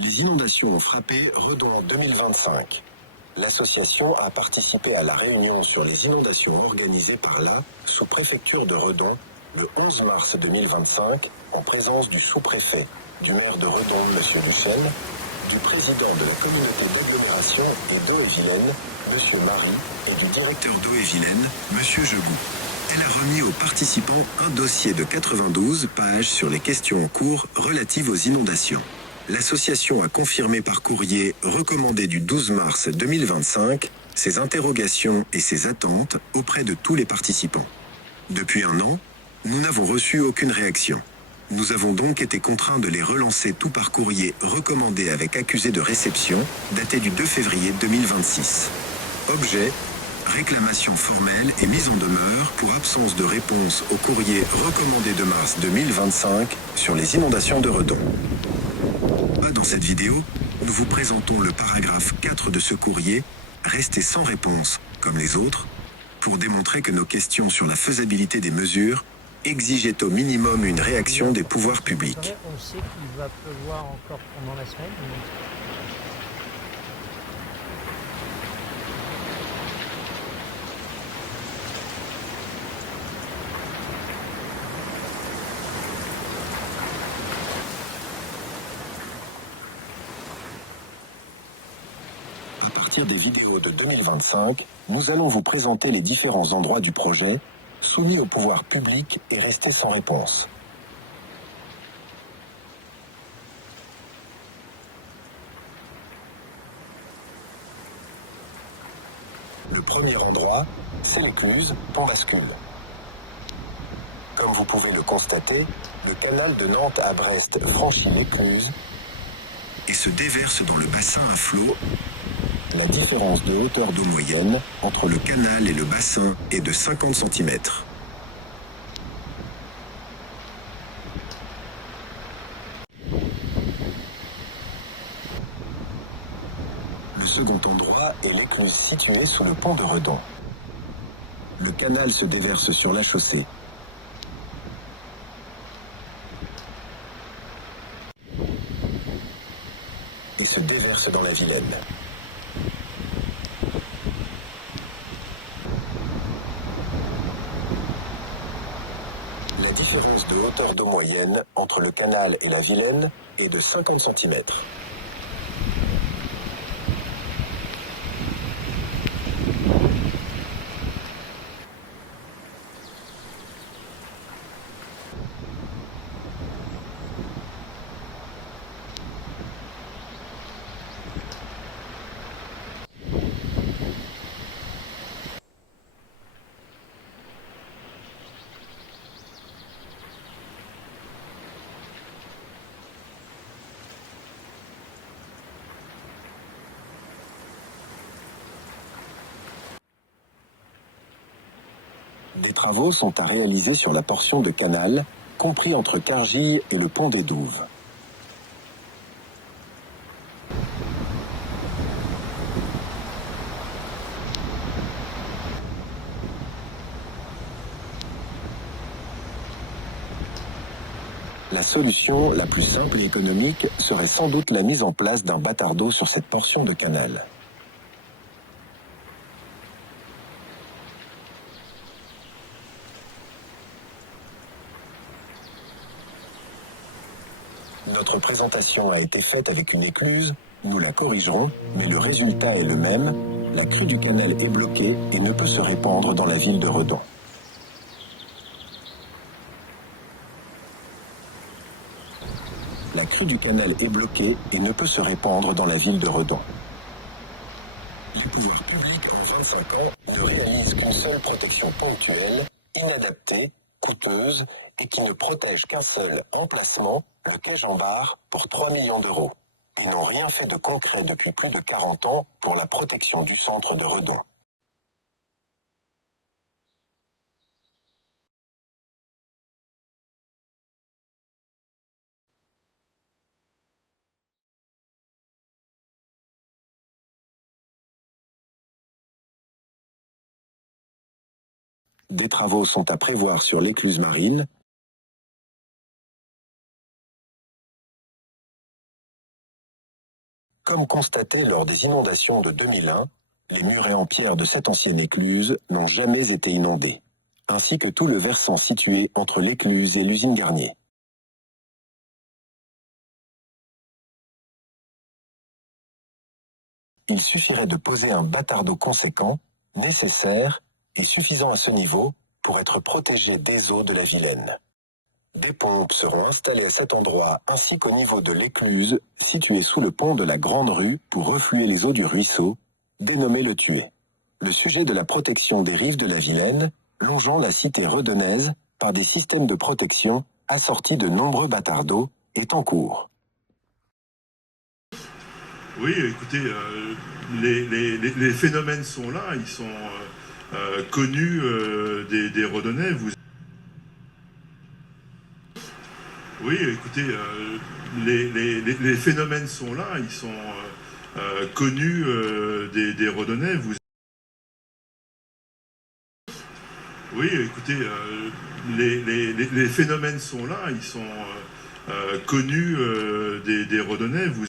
Les inondations ont frappé Redon en 2025. L'association a participé à la réunion sur les inondations organisée par la sous-préfecture de Redon le 11 mars 2025 en présence du sous-préfet, du maire de Redon, M. Lucel, du président de la communauté d'agglomération et d'Eau-et-Vilaine, M. Marie, et du directeur d'Eau-et-Vilaine, M. Jegou. Elle a remis aux participants un dossier de 92 pages sur les questions en cours relatives aux inondations. L'association a confirmé par courrier recommandé du 12 mars 2025 ses interrogations et ses attentes auprès de tous les participants. Depuis un an, nous n'avons reçu aucune réaction. Nous avons donc été contraints de les relancer tout par courrier recommandé avec accusé de réception, daté du 2 février 2026. Objet: réclamation formelle et mise en demeure pour absence de réponse au courrier recommandé de mars 2025 sur les inondations de Redon. Dans cette vidéo, nous vous présentons le paragraphe 4 de ce courrier, resté sans réponse, comme les autres, pour démontrer que nos questions sur la faisabilité des mesures exigeaient au minimum une réaction des pouvoirs publics. On sait qu'il va pleuvoir encore pendant la semaine. À partir des vidéos de 2025, nous allons vous présenter les différents endroits du projet, soumis au pouvoir public et restés sans réponse. Le premier endroit, c'est l'écluse Pont-Bascule. Comme vous pouvez le constater, le canal de Nantes à Brest franchit l'écluse et se déverse dans le bassin à flot. La différence de hauteur d'eau moyenne entre le canal et le bassin est de 50 cm. Le second endroit est l'écluse située sous le pont de Redon. Le canal se déverse sur la chaussée. Et se déverse dans la Vilaine. La différence de hauteur d'eau moyenne entre le canal et la Vilaine est de 50 cm. Des travaux sont à réaliser sur la portion de canal, compris entre Cargille et le pont des Douves. La solution la plus simple et économique serait sans doute la mise en place d'un bâtard d'eau sur cette portion de canal. Notre présentation a été faite avec une écluse, nous la corrigerons, mais le résultat est le même, la crue du canal est bloquée et ne peut se répandre dans la ville de Redon. La crue du canal est bloquée et ne peut se répandre dans la ville de Redon. Les pouvoirs publics en 25 ans ne réalisent qu'une seule protection ponctuelle, inadaptée, coûteuse et qui ne protège qu'un seul emplacement, le quai Jean-Bart, pour 3 millions d'euros, et n'ont rien fait de concret depuis plus de 40 ans pour la protection du centre de Redon. Des travaux sont à prévoir sur l'écluse marine, Comme constaté lors des inondations de 2001, les murets en pierre de cette ancienne écluse n'ont jamais été inondés, ainsi que tout le versant situé entre l'écluse et l'usine Garnier. Il suffirait de poser un bâtard d'eau conséquent, nécessaire et suffisant à ce niveau pour être protégé des eaux de la Vilaine. Des pompes seront installées à cet endroit ainsi qu'au niveau de l'écluse située sous le pont de la Grande Rue pour refluer les eaux du ruisseau, dénommé le Tuet. Le sujet de la protection des rives de la Vilaine, longeant la cité redonnaise par des systèmes de protection assortis de nombreux bâtards d'eau, est en cours. Oui, écoutez, les phénomènes sont là, ils sont connus des Redonnais. Oui, écoutez, les phénomènes sont là, ils sont connus des Redonnais. Oui, écoutez, les phénomènes sont là, ils sont connus des Redonnais.